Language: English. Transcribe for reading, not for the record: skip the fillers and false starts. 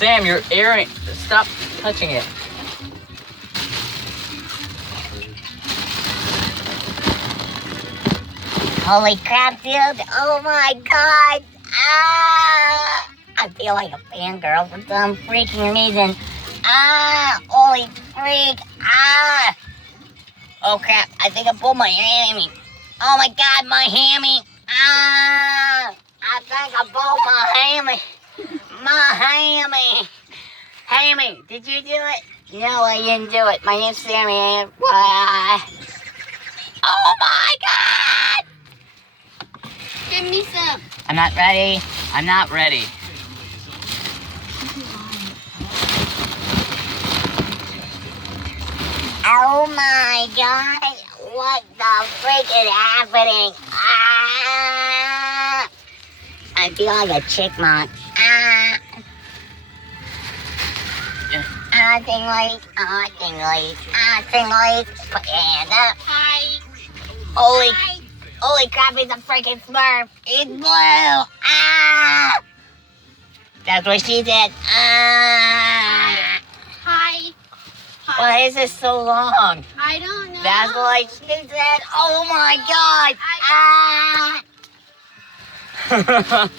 Sam, you're airing. Stop touching it. Holy crap, dude. Oh my god. Ah, I feel like a fangirl for some freaking reason. Ah, holy freak. Ah. Oh crap, I think I pulled my hammy. Oh my god, my hammy. Ah, I think I pulled my hammy. My hammy. Hammy, did you do it? No, I didn't do it. My name's Sammy. Oh my god! Give me some. I'm not ready. I'm not ready. Oh my god! What the freak is happening? Ah! I feel like a chickmunk. Ah! Tingly. Put your hand up. Hi. Holy, Hi. holy crap, he's a freaking smurf. He's blue. Ah! That's what she did. Ah! Hi. Why is this so long? I don't know. That's what she said. Oh my god. I Ah!